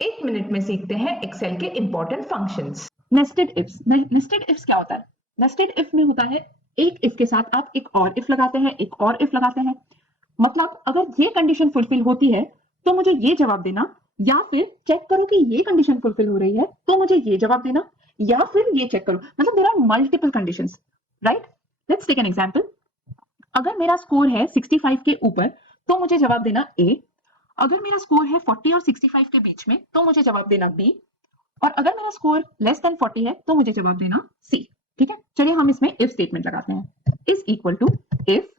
एक मिनट में सीखते हैं एक्सेल के important functions. Nested ifs. Nested ifs क्या होता है? नेस्टेड इफ में होता है एक इफ के साथ आप एक और इफ लगाते हैं, एक और इफ लगाते हैं। मतलब अगर ये कंडीशन फुलफिल होती है तो मुझे ये जवाब देना, या फिर चेक करो कि ये कंडीशन फुलफिल हो रही है तो मुझे ये जवाब देना, या फिर ये चेक करो। मतलब there are multiple conditions, right? Let's take an example. अगर मेरा स्कोर है 65 के ऊपर तो मुझे जवाब देना ए। अगर मेरा स्कोर है 40 और 65 के बीच में तो मुझे जवाब देना बी। और अगर मेरा स्कोर लेस देन 40 है तो मुझे जवाब देना सी। ठीक है, चलिए हम इसमें इफ स्टेटमेंट लगाते हैं। Is equal to if,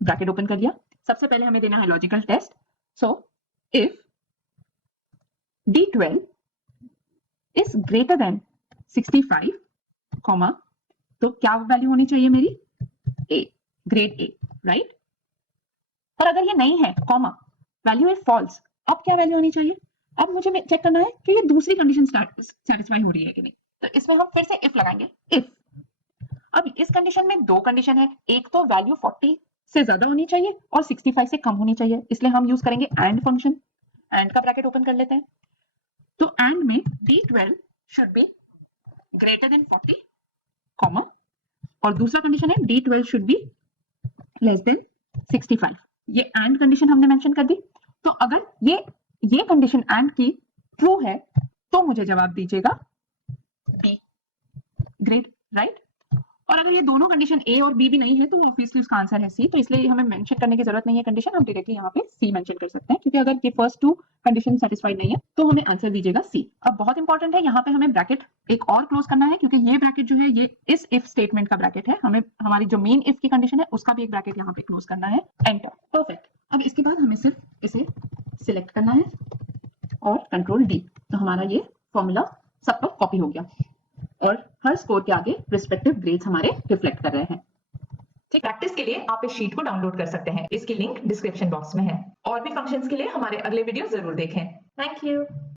bracket open कर लिया। सबसे पहले हमें देना है logical test. So if D12 is greater than 65, comma, तो क्या वैल्यू होनी चाहिए मेरी? A, grade A, right? और अगर ये नहीं है, कॉमा, वैल्यू इज फॉल्स, अब क्या वैल्यू होनी चाहिए? अब मुझे चेक करना है कि ये दूसरी कंडीशन सेटिस्फाई हो रही है कि नहीं। तो इसमें हम फिर से इफ लगाएंगे। इफ, अब इस कंडीशन में दो कंडीशन है, एक तो वैल्यू 40 से ज्यादा होनी चाहिए और 65 से कम होनी चाहिए, इसलिए हम यूज करेंगे एंड फंक्शन। एंड का ब्रैकेट ओपन कर लेते हैं। तो एंड में D12 should be greater than 40, comma, और दूसरा कंडीशन है D12 should be less than 65। ये एंड कंडीशन हमने मेंशन कर दी। तो अगर ये कंडीशन एंड की ट्रू है तो मुझे जवाब दीजिएगा बी, ग्रेट, राइट? और अगर ये दोनों कंडीशन ए और बी भी नहीं है तो ऑब्वियसली उसका आंसर है सी। तो इसलिए हमें मेंशन करने की जरूरत नहीं है कंडीशन, हम डायरेक्टली यहाँ पे सी मेंशन कर सकते हैं, क्योंकि अगर ये फर्स्ट टू कंडीशन सेटिस्फाइड नहीं है तो हमें आंसर दीजिएगा सी। अब बहुत इंपॉर्टेंट है, यहाँ पे हमें ब्रैकेट एक और क्लोज करना है, क्योंकि ये ब्रैकेट जो है ये इस इफ स्टेटमेंट का ब्रैकेट है। हमें हमारी जो मेन इफ की कंडीशन है उसका भी एक ब्रैकेट यहाँ पे क्लोज करना है। Enter, perfect. अब इसके बाद हमें सिर्फ इसे सिलेक्ट करना है और कंट्रोल डी, तो हमारा ये फॉर्मूला सब पर कॉपी हो गया और हर स्कोर के आगे रिस्पेक्टिव ग्रेड्स हमारे रिफ्लेक्ट कर रहे हैं। ठीक, प्रैक्टिस के लिए आप इस शीट को डाउनलोड कर सकते हैं, इसकी लिंक डिस्क्रिप्शन बॉक्स में है। और भी फंक्शंस के लिए हमारे अगले वीडियो जरूर देखें। Thank you.